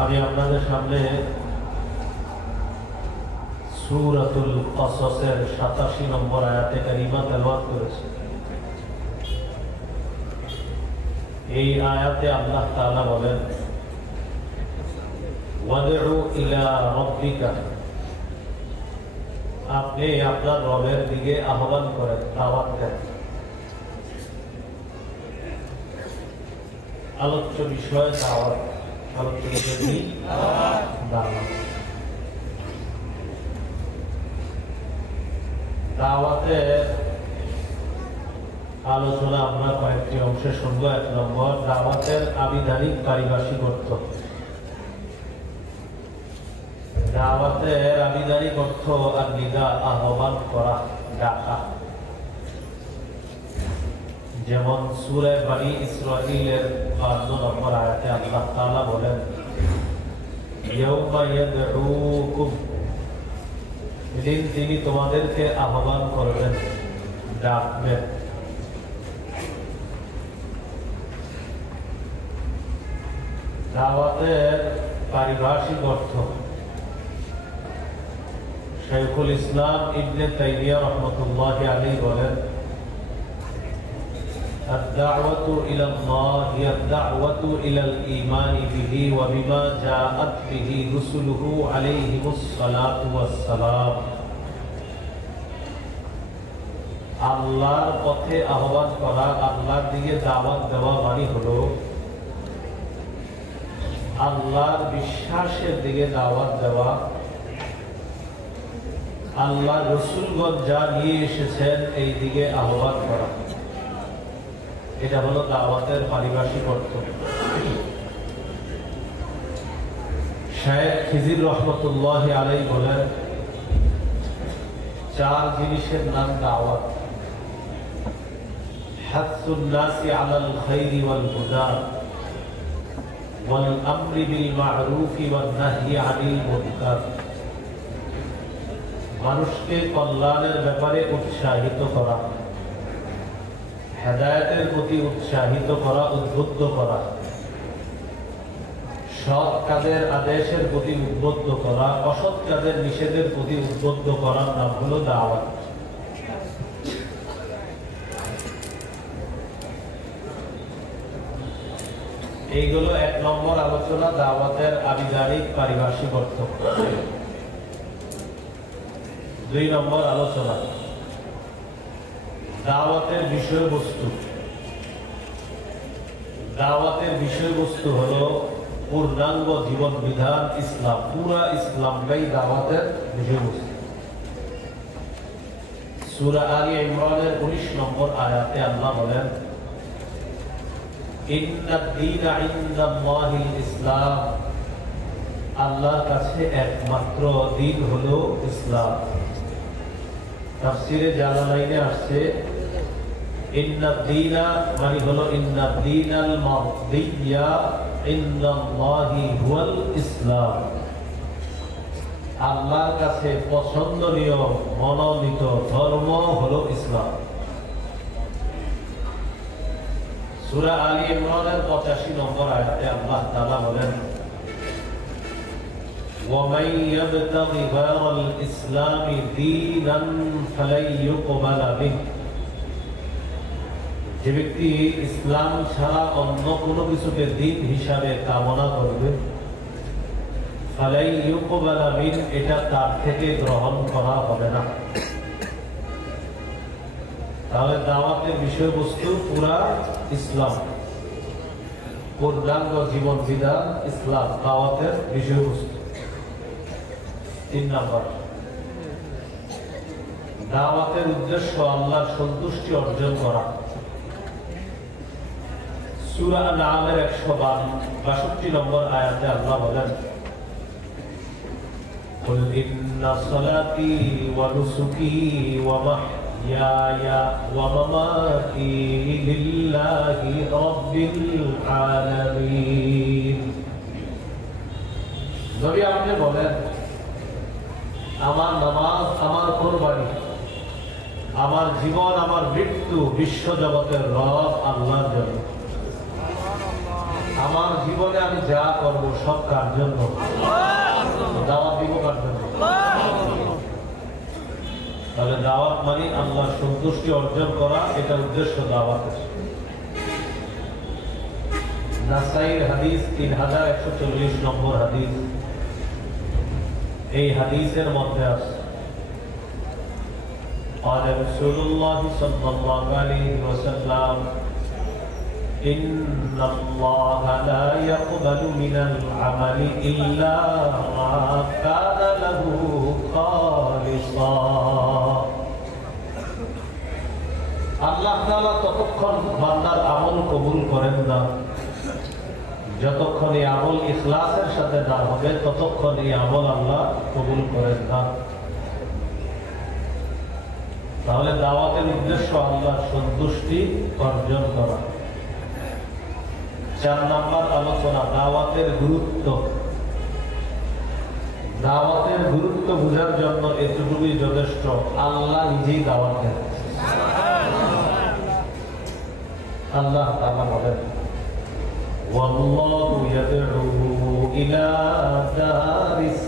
আমি আপনাদের সামনে সূরাতুল কসসের 87 নম্বর আয়াতে কারিমা তেলাওয়াত করেছি। এই আয়াতে আল্লাহ তাআলা বলেন, ওয়াদউ ইলা রাব্বিকা, আপনি আপনার রবের দিকে আহ্বান করেন, দাওয়াত দেন। আলোচ্য বিষয় দাওয়াত। আলোচ্য বিষয় কি? দাওয়াত। দাওয়াতের আলোচনা আমরা কয়েকটি অংশে শুনবো। 1 নম্বর, দাওয়াতের আবিধানিক পারিভাষিক অর্থ। দাওয়াতের আবিধানিক অর্থ আর-নিদা, আহ্বান করা, ডাকা। যেমন সূরা বনী ইসরাঈলের 52 নম্বর আয়াতে আল্লাহ তাআলা বলেন, ইয়াউমা ইয়াদউকুম, যেদিন তিনি তোমাদেরকে আহ্বান করবেন, ডাকবেন। দাওয়াতের পারিভাষিক অর্থ শাইখুল ইসলাম ইবনে তাইমিয়া রাহমাতুল্লাহি আলাইহি বলেন, الدعوة إلى الله هي الدعوة إلى الإيمان به وبما جاءت به رسله عليهم الصلاة والسلام। আল্লাহর পথে আহ্বান করা, আল্লাহর দিকে দাওয়াত দেওয়া মানে হলো আল্লাহর বিশ্বাসের দিকে দাওয়াত দেওয়া, আল্লাহর রাসূলগণ যা নিয়ে এসেছেন এই দিকে আহ্বান করা। এটা হলো দাওয়াতের পারিভাষিক অর্থ। শাইখ খিজির রহমতুল্লাহি আলাইহি বলেন, 4 জিনিসের নাম দাওয়াত। হাসুন নাসি আলাল খাইরি ওয়াল হুদা ওয়াল আমরি বিল মা'রুফ ওয়ান নাহyi আনিল মুনকার। মানুষকে কল্যাণের ব্যাপারে উৎসাহিত করা, হেদায়েতের প্রতি উৎসাহিত করা, উদ্বুদ্ধ করা, সৎ কাজের আদেশের প্রতি উদ্বুদ্ধ করা, অসৎ কাজের নিষেধের প্রতি উদ্বুদ্ধ করার নাম হলো দাওয়াত। এইগুলো 1 নম্বর আলোচনা, দাওয়াতের আবিধানিক পারিভাষিক অর্থ। 2 নম্বর আলোচনা, দাওয়াতের বিষয়বস্তু। দাওয়াতের বিষয়বস্তু হলো পূর্ণাঙ্গ জীবন বিধান, ইসলাম। পুরা ইসলামটাই দাওয়াতের বিষয়বস্তু। সূরা আলে ইমরানের 19 নম্বর আয়াতে আল্লাহ বলেন, ইন্নাদ দীনা ইনদাল্লাহিল ইসলাম, আল্লাহর কাছে একমাত্র দ্বীন হলো ইসলাম। তাফসীরে জালালাইনে আসছে, ইন্নাদ দীনা মানে হলো ইন্নাদ দীনাল মারদিয়্যা ইনদাল্লাহি হুয়াল ইসলাম। আল্লাহর কাছে পছন্দনীয় মনোনীত ধর্ম হলো ইসলাম। সূরা আলে ইমরানের 85 নম্বর আয়াতে আল্লাহ তাআলা বলেন, وَمَن يَبْتَغِ غَيْرَ الْإِسْلَامِ دِينًا فَلَن يُقْبَلَ مِنْهُ, যে ব্যক্তি ইসলাম ছাড়া অন্য কোনো কিছুকে দ্বীন হিসাবে কামনা করবে, فَلَن يُقْبَلَ مِنْهُ, এটা তার থেকে গ্রহণ করা হবে না। তাহলে দাওয়াতের বিষয়বস্তু পুরা ইসলাম, পূর্ণাঙ্গ জীবন বিধান ইসলাম, দাওয়াতের বিষয়বস্তু। 3 নম্বর, দাওয়াতের উদ্দেশ্য আল্লাহর সন্তুষ্টি অর্জন করা। সূরা আন-নামের 162 নম্বর আয়াতে আল্লাহ বলেন, قُلْ إِنَّ صَلَاتِي وَنُسُكِي وَمَحْيَايَ وَمَمَاتِي لِلَّهِ رَبِّ الْعَالَمِينَ। নবী আপনি বলেন, আমার নামাজ, আমার কুরবানি, আমার জীবন, আমার মৃত্যু বিশ্ব জগতের রব আল্লাহর জন্য। আমার জীবনে আমি যা করবো সব কার জন্য? দাওয়াত দিব কার জন্য? তাহলে দাওয়াত মানে আল্লাহর সন্তুষ্টি অর্জন করা, এটা উদ্দেশ্য দাওয়াতের। নাসাইর হাদিস 3140 নম্বর হাদিস। এই হাদিসের মধ্যে আছে قال رسول الله صلى الله عليه وسلم إن الله لا يقبل من العمل إلا ما كان له خالصا আল্লাহ তাআলা ততক্ষণ বান্দার আমল কবুল করেন না যতক্ষণ এই আমল ইখলাসের সাথে না হবে, ততক্ষণ এই আমল আল্লাহ কবুল করেন না। তাহলে দাওয়াতের উদ্দেশ্য আল্লাহর সন্তুষ্টি অর্জন করা। 4 নম্বর আলোচনা, দাওয়াতের গুরুত্ব। দাওয়াতের গুরুত্ব বোঝার জন্য এতটুকুই যথেষ্ট, আল্লাহ নিজেই দাওয়াত দেন। আল্লাহ তাআলা বলেন ওয়াল্লাহু ইয়াদউ ইলা দারিস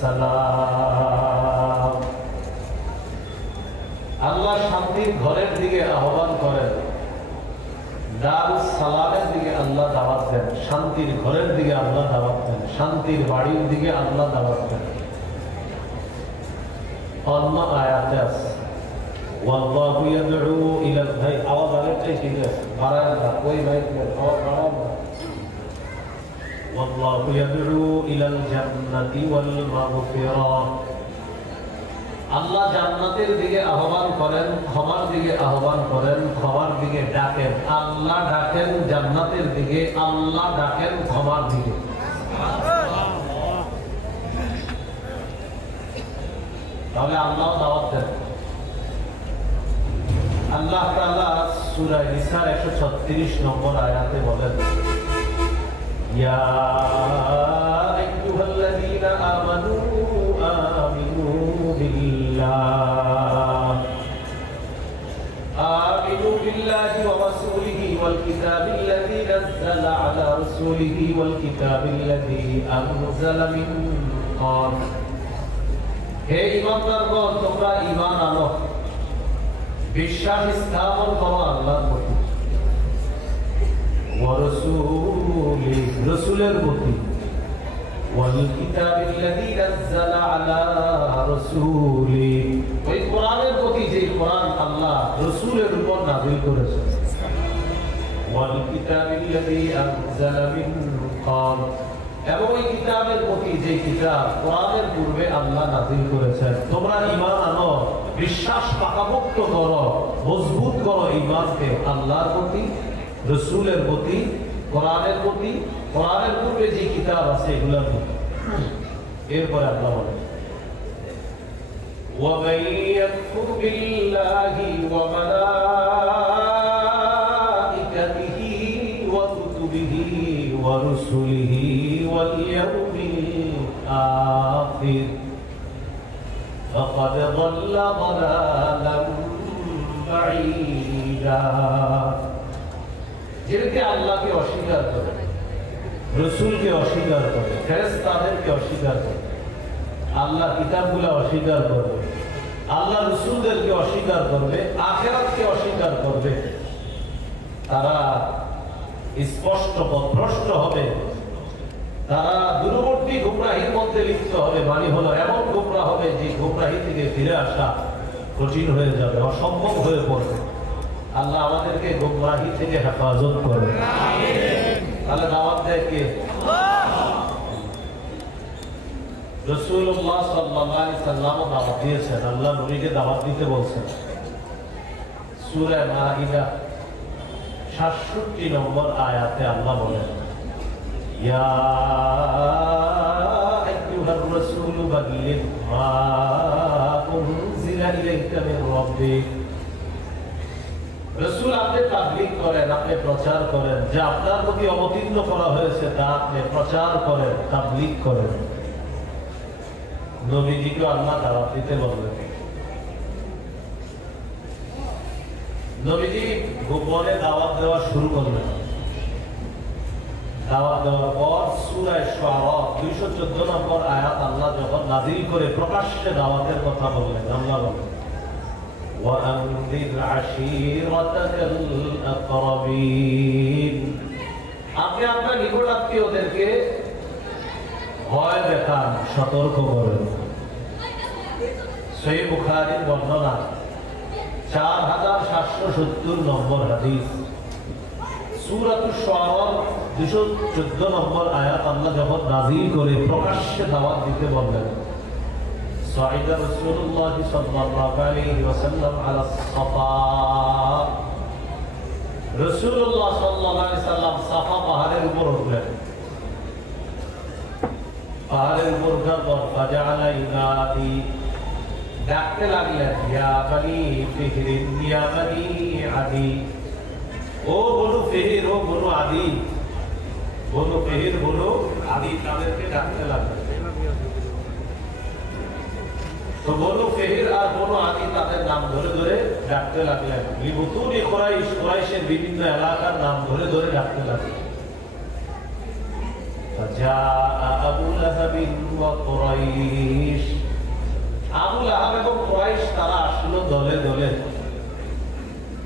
সালাম। আল্লাহ শান্তির ঘরের দিকে আহ্বান করেন। দারুস সালামের দিকে আল্লাহ দাওয়াত দেন, শান্তির ঘরের দিকে আল্লাহ দাওয়াত দেন, শান্তির বাড়ির দিকে আল্লাহ দাওয়াত দেন। অন্য আয়াতে আছে ওয়াল্লাহু ইয়াদউ ইলা, ভাই আওয়াজ আরেকটাই ঠিক আছে, বাড়ায় না, ওই ভাই আওয়াজ বাড়ায় না। ওয়াল্লাহু ইয়াদউ ইলাল জান্নাতি ওয়াল মাগফিরাহ। আল্লাহ জান্নাতের দিকে আহ্বান করেন, ক্ষমার দিকে আহ্বান করেন, ক্ষমার দিকে ডাকেন। আল্লাহ ডাকেন জান্নাতের দিকে, আল্লাহ ডাকেন ক্ষমার দিকে। তাহলে আল্লাহ দাওয়াত দেন। আল্লাহ তাআলা সূরা নিসার 136 নম্বর আয়াতে বলেন ইয়া আইয়ুহাল্লাযীনা আমানু আমিনু বিল্লাহ آمنوا بالله ورسوله والكتاب الذي نزل على رسوله والكتاب الذي أنزل من قبل হে ঈমানদারগণ, তোমরা ঈমান আনো, বিশ্বাস স্থাপন করো আল্লাহর প্রতি, ওয়া রাসূলি, রাসূলের প্রতি, ওয়াল কিতাবিল্লাযী নাযালা আলা রাসূলি, ওই কোরআনের প্রতি যে কোরআন আল্লাহ রাসূলের উপর নাযিল করেছেন, ওয়াল কিতাবিল্লাযী আনজালা মিন ক্বাবল, এবং ওই কিতাবের প্রতি যে কিতাব কোরআনের পূর্বে আল্লাহ নাযিল করেছেন। তোমরা ঈমান আনো, বিশ্বাস পাকাপোক্ত করো, মজবুত করো ঈমানকে আল্লাহর প্রতি, রাসূলের প্রতি, কোরআনের প্রতি, কোরআনের পূর্বে যে কিতাব আছে এগুলোর প্রতি। এরপরে আল্লাহ বলেন وَمَن يَكْفُرْ بِاللَّهِ وَمَلَائِكَتِهِ وَكُتُبِهِ وَرُسُلِهِ وَالْيَوْمِ الْآخِرِ فَقَدْ ضَلَّ ضَلَالًا بَعِيدًا। যেটাকে আল্লাহকে অস্বীকার করে, রাসূলকে অস্বীকার করে, ফেরেশতাদেরকে অস্বীকার করে, আল্লাহ কিতাবগুলো অস্বীকার করবে, আল্লাহ রাসূলদেরকে অস্বীকার করবে, আখিরাতকে অস্বীকার করবে, তারা স্পষ্ট পথভ্রষ্ট হবে, তারা দূরবর্তী গুমরাহির মধ্যে লিপ্ত হবে। মানে হলো এমন গুমরাহ হবে যে গুমরাহি থেকে ফিরে আসা কঠিন হয়ে যাবে, অসম্ভব হয়ে পড়বে। আল্লাহ আমাদেরকে গুমরাহি থেকে হেফাজত করবে। তাহলে দাওয়াত দেয় কে? রাসূলুল্লাহ সাল্লাল্লাহু আলাইহি ওয়াসাল্লাম দাওয়াত দিয়েছেন, আল্লাহ নবীকে দাওয়াত দিতে বলছেন। সূরা মাইদা 67 নম্বর আয়াতে আল্লাহ বলেন ইয়া আইয়ুহার রাসূল বাল্লিগ মা উনজিলা ইলাইকা মির রাব্বিক। রাসূল, আপনি তাবলীগ করেন, আপনি প্রচার করেন, যা আপনার প্রতি অবতীর্ণ করা হয়েছে তা আপনি প্রচার করেন, তাবলীগ করেন। নবীজিকে আল্লাহ দাওয়াত দিতে বললেন। নবীজি গোপনে দাওয়াত দেওয়া শুরু করলেন। দাওয়াত দেওয়ার পর সূরা শুআরা 214 নম্বর আয়াত আল্লাহ যখন নাযিল করে প্রকাশ্যে দাওয়াতের কথা বললেন, আল্লাহ বলেন وأنذر عشيرتك الأقربين। আপনি আপনার নিকট আত্মীয়দেরকে ভয় দেখান, সতর্ক করেন। সহিহ বুখারীর বর্ণনা 4770 নম্বর হাদিস, সূরাতুশ শুআরা 214 নম্বর আয়াত আল্লাহ যখন নাযিল করে প্রকাশ্যে দাওয়াত দিতে বললেন, صعد رسول الله صلى الله عليه وسلم على الصفا। রাসূলুল্লাহ সাল্লাল্লাহু আলাইহি সাল্লাম সাফা পাহাড়ের উপর উঠলেন। পাহাড়ের উপর ওঠার পর ফাজাআলা ইনাদি, ডাকতে লাগলেন, ইয়া বনি ফিহরিন ইয়া বনি আদি, ও বনু ফিহর, ও বনু আদি, বনু ফিহর বনু আদি, তাদেরকে ডাকতে লাগলেন। তো বনু ফিহর আর বনু আদি তাদের নাম ধরে ধরে ডাকতে লাগলেন। লিবুতুনি কুরাইশ, কুরাইশের বিভিন্ন এলাকার নাম ধরে ধরে ডাকতে লাগলেন। فجاء أبو لهب وقريش, আবু লাহাব এবং কুরাইশ তারা আসলো দলে দলে।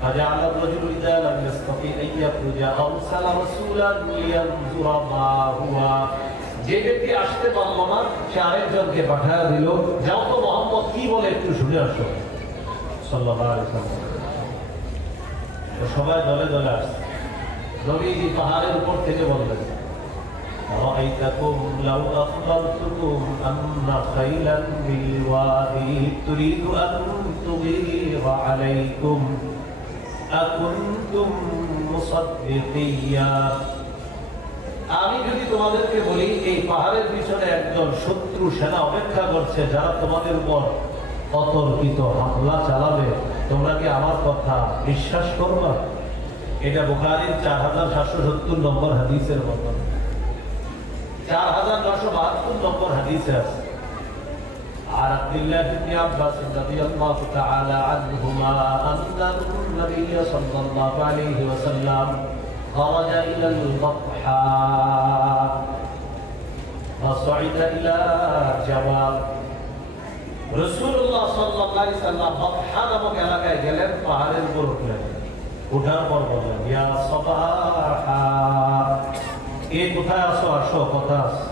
فجعل الرجل إذا لم يستطع أن يخرج أرسل رسولا لينظر ما هو। যে ব্যক্তি আসতে পারল না সে আরেকজনকে পাঠায় দিল, যাও তো মোহাম্মদ কি বলে একটু শুনে আসো। সাল্লাল্লাহু আলাইহি ওয়াসাল্লাম সবাই দলে দলে আসছে। নবীজি পাহাড়ের উপর থেকে বললেন, রাআইতাকুম লাউ আখবারতুকুম আন্না খাইলান বিল ওয়াদি তুরিদু আন তুগীরা আলাইকুম আকুনতুম মুসাদ্দিকিয়া। আমি যদি তোমাদেরকে বলি এই পাহাড়ের পিছনে একজন শত্রু সেনা অপেক্ষা করছে যারা তোমাদের উপর অতর্কিত হামলা চালাবে, তোমরা কি আমার কথা বিশ্বাস করবা? এটা বুখারীর 4770 নম্বর হাদিসের বর্ণনা, 4972 নম্বর হাদিসে আছে। আর আব্দুল্লাহ ইবনে আব্বাস রাদিয়াল্লাহু তাআলা আনহুমা আন্না নবী সাল্লাল্লাহু আলাইহি ওয়াসাল্লাম خرج إلى البطحاء وصعد إلى جبل। রাসূলুল্লাহ সাল্লাল্লাহু আলাইহি ওয়াসাল্লাম বতহা নামক এলাকায় গেলেন, পাহাড়ের উপর উঠলেন। উঠার পর বললেন, ইয়া সাবাহা, এ কোথায় আসো, আসো, কথা আছে।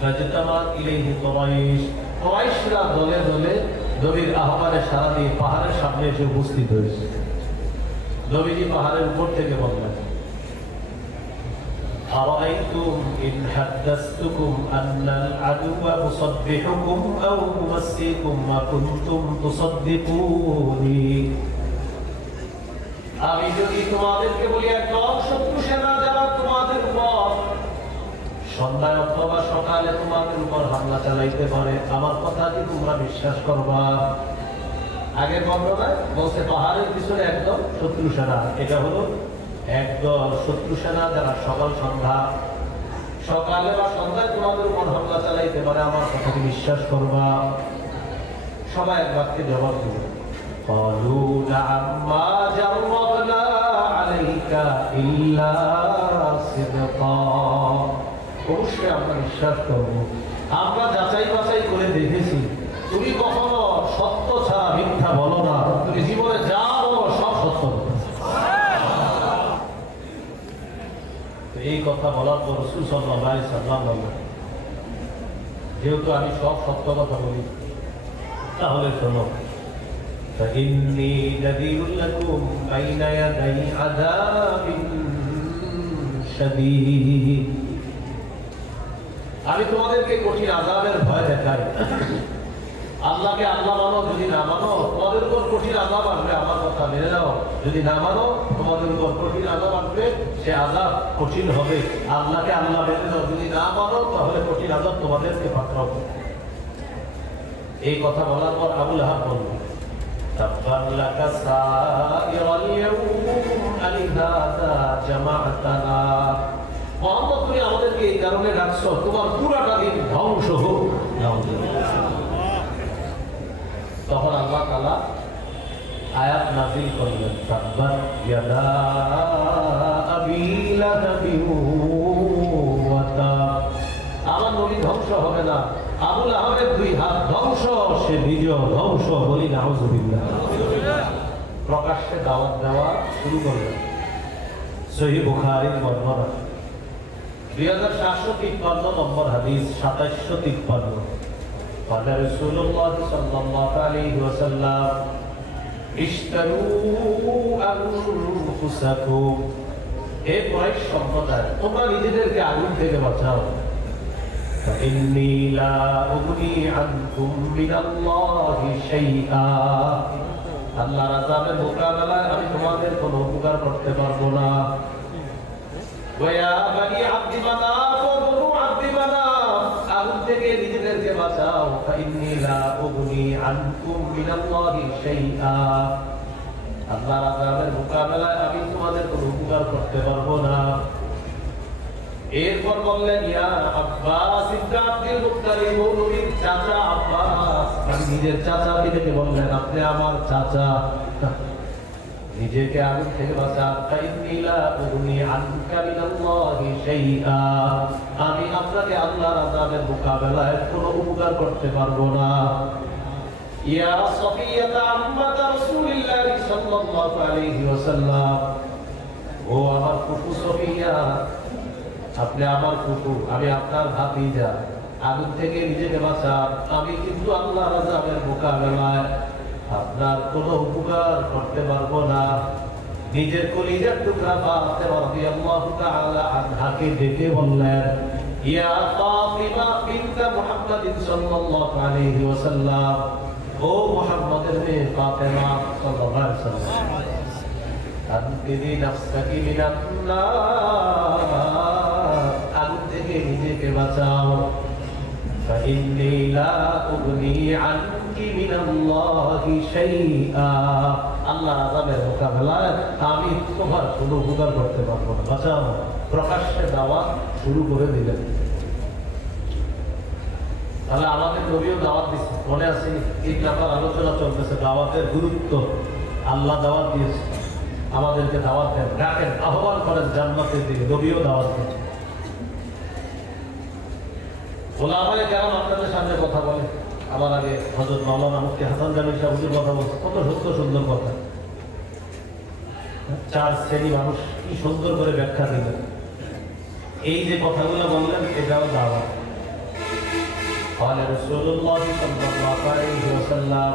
ফাজতামাত ইলাইহি কুরাইশ, কুরাইশরা দলে দলে নবীর আহ্বানে সাড়া দিয়ে পাহাড়ের সামনে এসে উপস্থিত হয়েছে। নবীজি পাহাড়ের উপর থেকে বললেন, আরাআইতুম ইন হাদাসতুকুম আন্নাল আদুওয়া মুসাব্বিহুকুম আও মুমাসসিকুম মা কুনতুম তুসাদ্দিকুনি। আমি যদি তোমাদেরকে বলি একদল শত্রু সেনা যারা তোমাদের উপর সন্ধ্যায় অথবা সকালে তোমাদের উপর হামলা চালাইতে পারে, আমার কথা কি তোমরা বিশ্বাস করবা? আগের বর্ণনায় বলছে পাহাড়ের পিছনে একদল শত্রু সেনা, এটা হলো একদল শত্রু সেনা যারা সকাল সন্ধ্যা সকালে বা সন্ধ্যায় তোমাদের উপর হামলা চালাইতে পারে, আমার কথা কি বিশ্বাস করবা? সবাই এক বাক্যে জবাব দিল, ক্বালু না'আম মা জাররাবনা আলাইকা ইল্লা সিদকা। অবশ্যই আমরা বিশ্বাস করব, আমরা যাচাই বাছাই করে দেখেছি তুমি কখনো সত্য ছাড়া মিথ্যা বলো না, তুমি জীবনে যা বলো সব সত্য। এই কথা বলার পর রাসূল সাল্লাল্লাহু আলাইহি ওয়াসাল্লাম বললেন, যেহেতু আমি সব সত্য কথা বলি তাহলে শোনো, فإني نذير لكم بين يدي عذاب شديد। আমি তোমাদেরকে কঠিন আযাবের ভয় দেখাই। আল্লাহকে আল্লাহ মানো, যদি না মানো তোমাদের উপর কঠিন আযাব আসবে, আমার কথা মেনে নাও। যদি না মানো তোমাদের উপর কঠিন আযাব আসবে, সে আযাব কঠিন হবে। আল্লাহকে আল্লাহ মেনে নাও, যদি না মানো তাহলে কঠিন আযাব তোমাদেরকে পাকড়াবে। এই কথা বলার পর আবু লাহাব বলল, তাব্বান লাকা সাইরাল ইয়াউম আলিহাযা জামাআতানা। মুহাম্মদ, তুমি আমাদেরকে এই কারণে ডাকছো, তোমার পুরাটা দিন ধ্বংস হোক। তখন আল্লাহ তাআলা আয়াত নাযিল করলেন, তাব্বাত ইয়াদা আবি আবী লাহাবিন ওয়া তাব। আমার নবী ধ্বংস হবে না, আবু লাহাবের দুই হাত ধ্বংস, সে নিজেও ধ্বংস। বলি নাউযুবিল্লাহ। প্রকাশ্যে দাওয়াত দেওয়া শুরু করলেন। সহিহ বুখারীর বর্ণনা 2753 নম্বর হাদিস, 2753। قال رسول الله صلى الله عليه وسلم اشتروا أنفسكم। হে কুরাইশ সম্প্রদায়, তোমরা নিজেদেরকে আগুন থেকে বাঁচাও। فإني لا أغني عنكم من الله شيئا। আল্লাহর আযাবের মোকাবেলায় আমি তোমাদের কোনো উপকার করতে পারবো না। ওয়া বানি আব্দি মানাফ ওয়া বনু আব্দি মানাফ, আগুন থেকে নিজেদেরকে বাঁচাও। ফাইন্নী লা উগনি আনকুম মিনাল্লাহি শাইআ। আল্লাহর আযাবের মোকাবেলায় আমি তোমাদের কোনো উপকার করতে পারবো না। এরপর বললেন, ইয়া আব্বাস ইবনে আব্দুল মুত্তালিব, নবীর চাচা আব্বাস। নিজের চাচাকে ডেকে বললেন, আপনি আমার চাচা, নিজেকে আগুন থেকে বাঁচান। ফাইন্নী লা উগনি আনকা মিনাল্লাহি শাইআ। আমি আপনাকে আল্লাহর আযাবের মোকাবেলায় কোনো উপকার করতে পারবো না। ইয়া সফিয়াতা আম্মাত রাসূলিল্লাহ সাল্লাল্লাহু আলাইহি ওয়াসাল্লাম, ও আমার ফুফু সফিয়া, আপনি আমার ফুফু, আমি আপনার ভাতিজা, আগুন থেকে নিজেকে বাঁচান। আমি কিন্তু আল্লাহর আযাবের মোকাবেলায় আপনার কোনো উপকার করতে পারবো না। নিজের কলিজার টুকরা ফাতেমা রাদিয়াল্লাহু তাআলা আনহাকে ডেকে বললেন, ইয়া ফাতিমা বিনত মুহাম্মাদিন সাল্লাল্লাহু আলাইহি ওয়াসাল্লাম, ও মুহাম্মাদের মেয়ে ফাতেমা সাল্লাল্লাহু আলাইহি ওয়াসাল্লাম, আনকিদি নাফসাকি মিনান নার, আগুন থেকে নিজেকে বাঁচাও। ফাইন্নী লা উগনি আনকি মিনাল্লাহি শাইআ। আল্লাহর আযাবের মোকাবেলায় আমি তোমার কোনো উপকার করতে পারবো না, বাঁচাও। প্রকাশ্যে দাওয়াত শুরু করে দিলেন। তাহলে আমাদের নবীও দাওয়াত দিচ্ছে, মনে আছে? এই ব্যাপার আলোচনা চলতেছে, দাওয়াতের গুরুত্ব। আল্লাহ দাওয়াত দিয়েছে, আমাদেরকে দাওয়াত দেন, ডাকেন, আহ্বান করেন জান্নাতের দিকে। নবীও দাওয়াত দেন। ওলামায়ে কেরাম আপনাদের সামনে কথা বলে। আমার আগে হযরত মাওলানা মুফতি হাসান জামিল সাহেব হুজুর কথা বলছে, কত সত্য সুন্দর কথা। চার শ্রেণী মানুষ কি সুন্দর করে ব্যাখ্যা দিলেন। এই যে কথাগুলো বললেন, এটাও দাওয়াত। قال رسول الله صلى الله عليه وسلم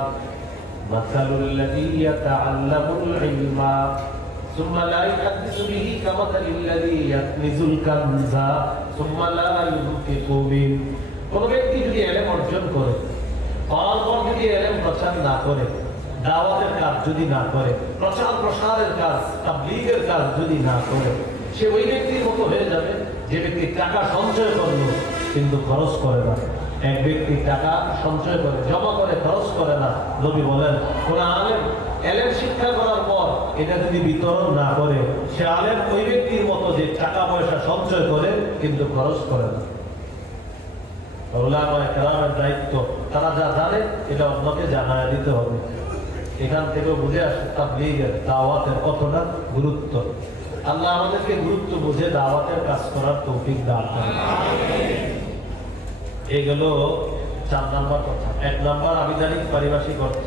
مثل الذي يتعلم العلم ثم لا يحدث به كمثل الذي يكنز الكنز ثم لا ينفق به। কোন ব্যক্তি যদি ইলম অর্জন করে, পর যদি ইলম প্রচার না করে, দাওয়াতের কাজ যদি না করে, প্রচার প্রসারের কাজ, তাবলীগের কাজ যদি না করে, সে ওই ব্যক্তির মতো হয়ে যাবে যে ব্যক্তি টাকা সঞ্চয় করলো কিন্তু খরচ করে না। এক ব্যক্তি টাকা সঞ্চয় করে, জমা করে, খরচ করে না। নবী বলেন, কোন আলেম ইলম শিক্ষা করার পর এটা যদি বিতরণ না করে, সে আলেম ওই ব্যক্তির মতো যে টাকা পয়সা সঞ্চয় করে কিন্তু খরচ করে না। উলামায়ে কেরামের দায়িত্ব, তারা যা জানে এটা অন্যকে জানায় দিতে হবে। এখান থেকেও বুঝে আসে তাবলীগের, দাওয়াতের কতটা গুরুত্ব। আল্লাহ আমাদেরকে গুরুত্ব বুঝে দাওয়াতের কাজ করার তৌফিক দান করেন। এগুলো 4 নাম্বার কথা। 1 নাম্বার আবিধানিক পারিভাষিক অর্থ,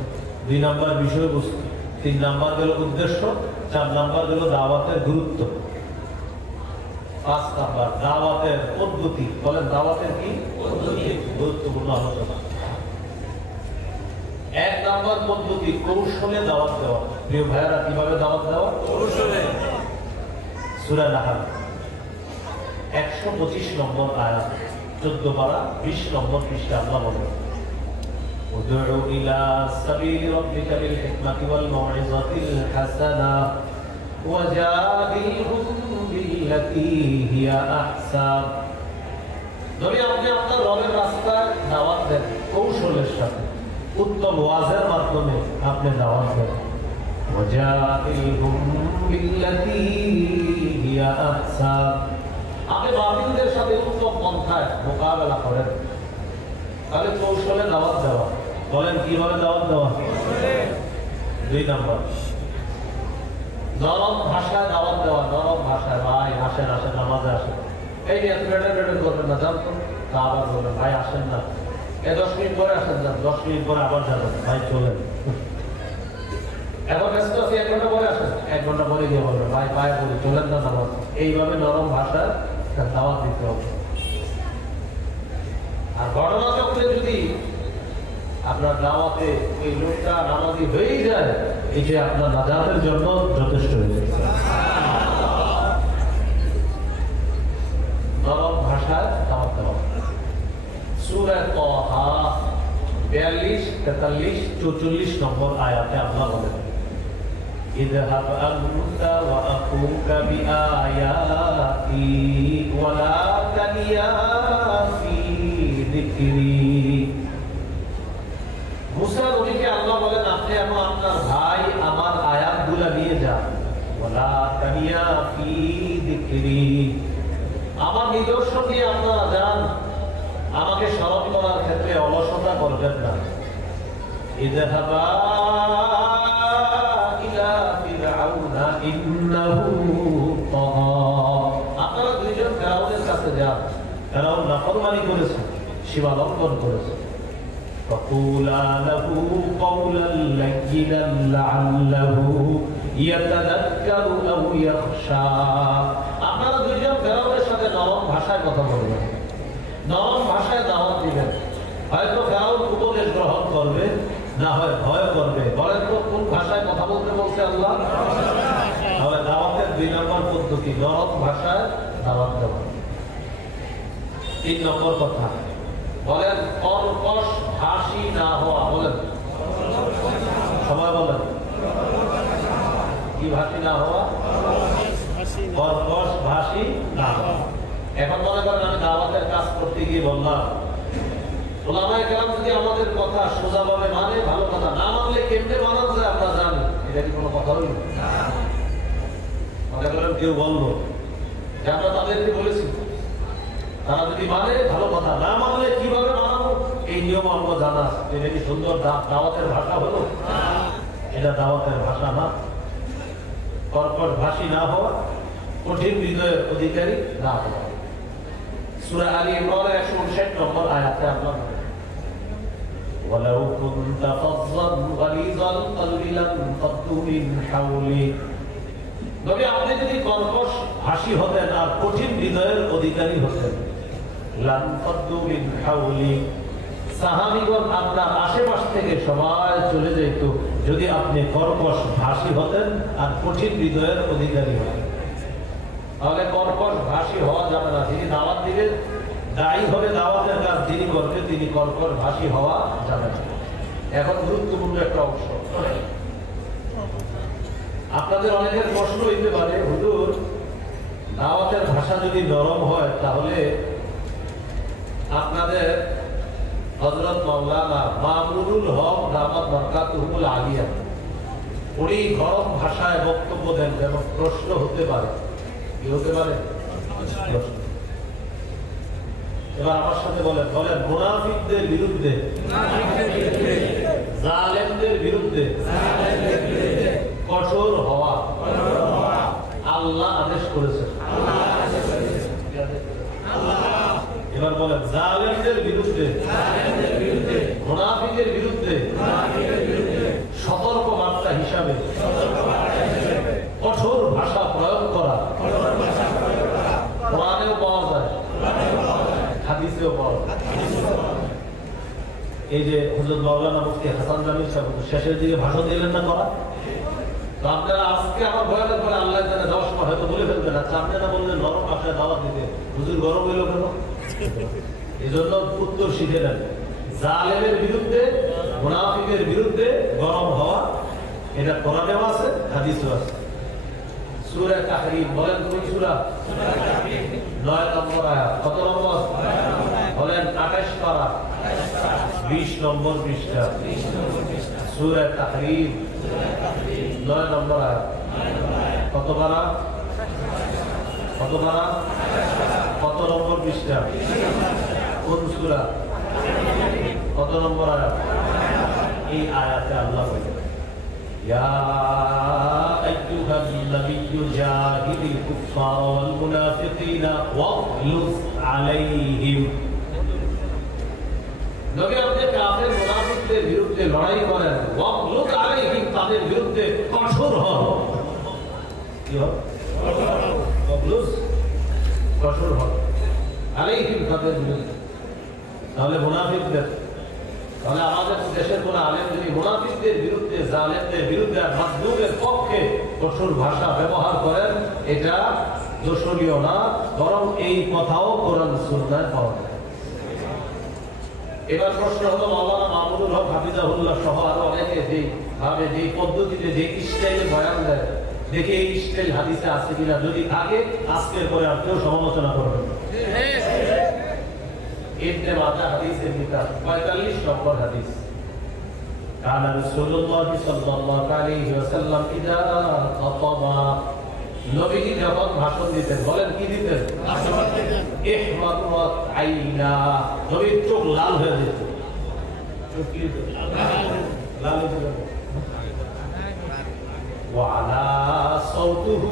2 নাম্বার বিষয়বস্তু, 3 নাম্বার গেল উদ্দেশ্য, 4 নাম্বার গেল দাওয়াতের গুরুত্ব, 5 নাম্বার দাওয়াতের পদ্ধতি। বলেন দাওয়াতের কি পদ্ধতি? গুরুত্বপূর্ণ আলোচনা। 1 নাম্বার পদ্ধতি, কৌশলে দাওয়াত দেওয়া। প্রিয় ভাইয়েরা, কিভাবে দাওয়াত দেওয়া? কৌশলে। সূরা নাহল 125 নম্বর আয়াত, 14 পারা 20 নম্বর পৃষ্ঠা। আল্লাহ বলেন, উদউ ইলা সাবিলি রাব্বিকা বিল হিকমাতি ওয়াল মাউইযাতিল হাসানা ওয়াজাদিলহুম বিল্লাতী হিয়া আহসান। নবী, আপনি আপনার রবের রাস্তায় দাওয়াত দেন কৌশলের সাথে, উত্তম ওয়াজের মাধ্যমে আপনি দাওয়াত দেন। ওয়াজাদিলহুম বিল্লাতী হিয়া আহসান, আপনি বাতিলদের সাথে উত্তম পন্থায় মোকাবেলা করেন। তাহলে কৌশলে দাওয়াত দেওয়া। বলেন কিভাবে দাওয়াত দেওয়া? 2 নাম্বার নরম ভাষায় দাওয়াত দেওয়া, নরম ভাষায় ভাই আসেন আসেন নামাজে আসেন, এই নিয়ে বেড়ে করবেন না, জানতো তা আবার বলবেন ভাই আসেন না, 10 মিনিট পরে আসেন, যান 10 মিনিট পরে আবার যাবেন, ভাই চলেন এখন ব্যস্ত আছি 1 ঘন্টা পরে আসেন, 1 ঘন্টা পরে গিয়ে বলবেন ভাই পায়ে পড়ি চলেন না নামাজ। এইভাবে নরম ভাষায় দাওয়াত দিতে হবে। আর ঘটনা চক্রে যদি আপনার দাওয়াতে এই লোকটা নামাজি হয়েই যায়, এই যে আপনার নাজাতের জন্য যথেষ্ট হয়ে যায়। নরম ভাষায় দাওয়াত দেওয়া। সূরা তাহা 42, 43, 44 নম্বর আয়াতে আল্লাহ বলেন ইযহাব আনতা ওয়া আখুকা বিআয়াতি ওয়া লা তানিয়া ফি যিকরি। মুসা নবীকে আল্লাহ বলেন আপনি এবং আপনার ভাই আমার আয়াতগুলো নিয়ে যান, ওয়া লা তানিয়া ফি যিকরি, আমার নিদর্শন দিয়ে আপনারা যান, আমাকে স্মরণ করার ক্ষেত্রে অলসতা করবেন না। ইযহাবা ইলা ফিরআউনা ইন্নাহু তাগা, আপনারা দুইজন ফিরআউনের কাছে যান, ফিরআউন নাফরমানি করেছে, সীমা লঙ্ঘন করেছে। ফাকুলা লাহু কাওলান লায়্যিনান লাআল্লাহু ইয়াতাযাক্কারু আও ইয়াখশা, আপনারা দুইজন ফিরআউনের সাথে নরম ভাষায় কথা বলবেন, নরম ভাষায় দাওয়াত দিবেন। হয়তো ফিরআউন উপদেশ গ্রহণ করবে, না হয় ভয় করবে। বলেন তো কোন ভাষায় কথা বলতে বলছে আল্লাহ? তাহলে দাওয়াতের 2 নম্বর পদ্ধতি নরম ভাষায় দাওয়াত দেওয়া। 3 নম্বর কথা বলেন কর্কশ ভাষী না হওয়া। বলেন সবাই বলেন কি ভাষী না হওয়া? কর্কশ ভাষী না হওয়া। এখন মনে করেন আমি দাওয়াতের কাজ করতে গিয়ে বললাম, ওলামায়ে কেরাম যদি আমাদের কথা সোজাভাবে মানে ভালো কথা, না মানলে কেমনে মানা যায় আমরা জানি, এটা কি কোনো কথা হইল? মনে করেন কেউ বললো যে আমরা তাদেরকে বলেছি, তারা যদি মানে ভালো কথা, না মানলে কিভাবে মানাবো এই নিয়ম আমরা জানা। এটা কি সুন্দর দাওয়াতের ভাষা হলো? এটা দাওয়াতের ভাষা না। কর্কশ ভাষী না হওয়া, কঠিন হৃদয়ের অধিকারী না হওয়া। সূরা আলী ইমরানের 159 নম্বর আয়াতে আল্লাহ বলেন ওয়ালাউ কুনতা ফাযযান গালিযাল কলবি লানফাদ্দু মিন হাওলিক, নবী আপনি যদি কর্কশ ভাষী হতেন আর কঠিন হৃদয়ের অধিকারী হতেন, লানফাদ্দু মিন হাওলিক, সাহাবীগণ আপনার আশেপাশ থেকে সবাই চলে যেত যদি আপনি কর্কশ ভাষী হতেন আর কঠিন হৃদয়ের অধিকারী হতেন। তাহলে কর্কশ ভাষী হওয়া যাবে না। যিনি দাওয়াত দিবেন, দায়ী হবে দাওয়াতের কাজ যিনি করবে, তিনি কর্কশ ভাষী হওয়া যাবে না। এখন গুরুত্বপূর্ণ একটা অংশ, আপনাদের অনেকের প্রশ্ন হইতে পারে হুজুর দাওয়াতের ভাষা যদি নরম হয় তাহলে আপনাদের হযরত মাওলানা মামুনুল হক দামাত বরকাতুহুল আলিয়া উনি গরম ভাষায় বক্তব্য দেন, যেমন প্রশ্ন হতে পারে। কি হতে পারে? এবার আমার সাথে বলেন, বলেন মুনাফিকদের বিরুদ্ধে, জালেমদের বিরুদ্ধে কঠোর হওয়া আল্লাহ আদেশ করেছেন। এবার বলেন জালেমদের বিরুদ্ধে, মুনাফিকের বিরুদ্ধে সতর্ক বার্তা হিসাবে কঠোর ভাষা প্রয়োগ করা কোরআনেও পাওয়া যায়, হাদিসেও পাওয়া যায়। এই যে হযরত মাওলানা মুফতি হাসান জামিল সাহেব শেষের দিকে ভাষণ দিলেন না করা, তো আপনারা আজকে আমার ভয় লাগবে আল্লাহ জানে 10 বার হয়তো বলে ফেলবেন, আচ্ছা আপনি না বললেন নরম ভাষায় দাওয়াত দিতে, হুজুর গরম হইল কেন? এই জন্য উত্তর শিখে নেন। জালেমের বিরুদ্ধে, মুনাফিকের বিরুদ্ধে গরম হওয়া, এটা কোরআনেও আছে, হাদিসেও আছে। সূরা তাহরীম বলেন কোন সূরা? 9 নম্বর আয়াত। কত নম্বর? বলেন 28 পারা 20 নম্বর পৃষ্ঠা। সূরা তাহরীম 9 নম্বর আয়াত। কত পারা? কত পারা? কত নম্বর পৃষ্ঠা? কোন সূরা? কত নম্বর আয়াত? এই আয়াতে আল্লাহ বলেন ইয়া আইয়ুহান নাবিয়্যু জাহিদিল কুফফার ওয়াল মুনাফিকিনা ওয়াগলুজ আলাইহিম। নবী আপনি কাফের মুনাফিকদের বিরুদ্ধে লড়াই করেন, ওয়াগলুজ আলাইহিম, তাদের বিরুদ্ধে কঠোর হন। কি হন? ওয়াগলুজ, কঠোর হন আলাইহিম, তাদের বিরুদ্ধে। তাহলে মুনাফিকদের, তাহলে আমাদের দেশের কোন আলেম যদি মুনাফিকদের বিরুদ্ধে, জালেমদের বিরুদ্ধে আর মাজলুমের পক্ষে কঠোর ভাষা ব্যবহার করেন, এটা দোষণীয় না, বরং এই কথাও কোরআন সুন্নাহয় পাওয়া যায়। এবার প্রশ্ন হলো, মাওলানা মাহমুদুল হক হাফিজাহুল্লাহ সহ আরো অনেকে যেভাবে, যে পদ্ধতিতে, যে স্টাইলে বয়ান দেয়, দেখি এই স্টাইল হাদিসে আছে কিনা। যদি থাকে, আজকের পরে আর কেউ সমালোচনা করবেন। ইবনে মাজাহ হাদিসের কিতাব 45 নম্বর হাদিস, কানা রাসূলুল্লাহ সাল্লাল্লাহু আলাইহি ওয়াসাল্লাম ইযা খাতাবা, নবীজি যখন ভাষণ দিতেন, বলেন কি দিতেন? ভাষণ দিতেন। ইহমারাত আইনা, নবীর চোখ লাল হয়ে যেত। চোখ কি লাল হয়ে যেত। ওয়া আলা সাউতুহু,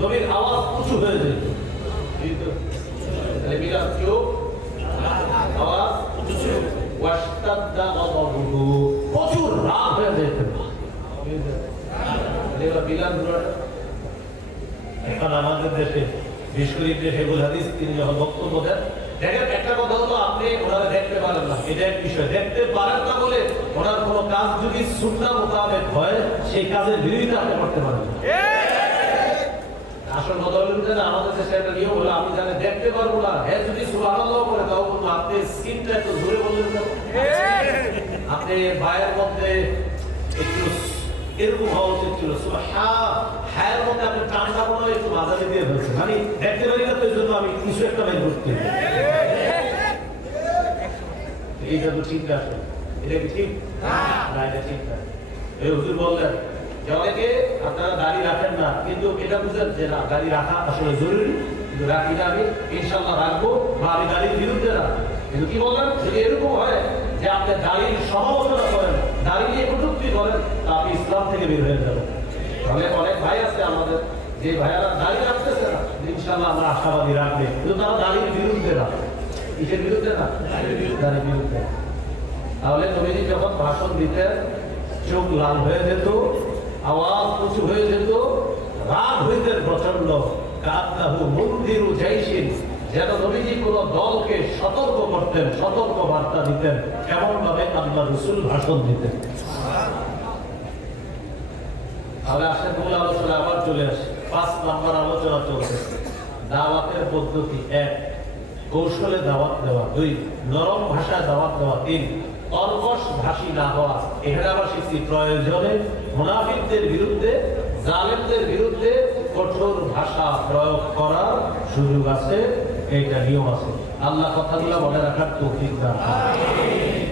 নবীর আওয়াজ উঁচু হয়ে যেত। তাহলে মিলাদ চোখ, আওয়াজ উঁচু, ওয়াশতাদ্দা গাদাবুহু, প্রচুর রাগ হয়ে যেত। এবার মিলাদ এখন আমাদের দেশে, বিশেষ করে ইবনে শাইখুল হাদিস, তিনি যখন বক্তব্য দেন, দেখেন একটা কথা হলো, আপনি ওনারা দেখতে পারেন না, এটা এক বিষয়। দেখতে পারেন না বলে ওনার কোনো কাজ যদি সুন্নাহ মোতাবেক হয়, সেই কাজের বিরোধিতা আপনি করতে পারেন না। আসল কথা হলো যে আমাদের দেশে একটা নিয়ম হলো, আমি জানি দেখতে পারবো না, হ্যাঁ যদি সুবহানাল্লাহ করে দাও, কিন্তু আপনি স্কিনটা একটু জোরে বললেন না, আপনি ভাইয়ের মধ্যে একটু এরকম হওয়া উচিত ছিল। হ্যাঁ মধ্যে আপনি টানটা মনে হয় একটু মাঝারি দিয়ে ফেলছেন, মানে দেখতে পারি না, তো এই জন্য আমি কিছু একটা বের করতে। এইটা তো ঠিক না, এটা কি ঠিক না? এটা ঠিক না। এই হুজুর বললেন যে অনেকে আপনারা দাড়ি রাখেন না, কিন্তু এটা বুঝেন যে না, দাড়ি রাখা আসলে জরুরি, কিন্তু রাখি না, আমি ইনশাল্লাহ রাখবো, বা আমি দাড়ির বিরুদ্ধে না। কিন্তু কি বললেন, যদি এরকম হয় যে আপনি দাড়ির সমালোচনা করেন, দাড়ি নিয়ে কটূক্তি করেন, তা আপনি ইসলাম থেকে বের হয়ে যাবেন। তাহলে অনেক ভাই আছে আমাদের, যে ভাইয়ারা দাড়ি রাখতেছে না, ইনশাল্লাহ আমরা আশাবাদী রাখবে, কিন্তু তারা দাড়ির বিরুদ্ধে না। কিসের বিরুদ্ধে না? দাড়ির বিরুদ্ধে। তাহলে নবীজি যখন ভাষণ দিতেন, চোখ লাল হয়ে যেত, আওয়াজ উঁচু হয়ে যেত, রাগ হইতেন প্রচন্ড। কান্নাহু মুনদিরু জাইশিন, যেন নবীজি কোন দলকে সতর্ক করতেন, সতর্ক বার্তা দিতেন, কেমন ভাবে আল্লাহ রাসূল ভাষণ দিতেন। তাহলে আসলে মূল আলোচনা আবার চলে আসে। 5 নম্বর আলোচনা চলছে, দাওয়াতের পদ্ধতি। 1, কৌশলে দাওয়াত দেওয়া। 2, নরম ভাষায় দাওয়াত দেওয়া। 3, কর্কশ ভাষী না হওয়া। এখানে আবার শিখছি প্রয়োজনে মুনাফিকদের বিরুদ্ধে, জালেমদের বিরুদ্ধে কঠোর ভাষা প্রয়োগ করার সুযোগ আছে, এইটা নিয়ম আছে। আল্লাহ কথাগুলো মনে রাখার তৌফিক দান করুন।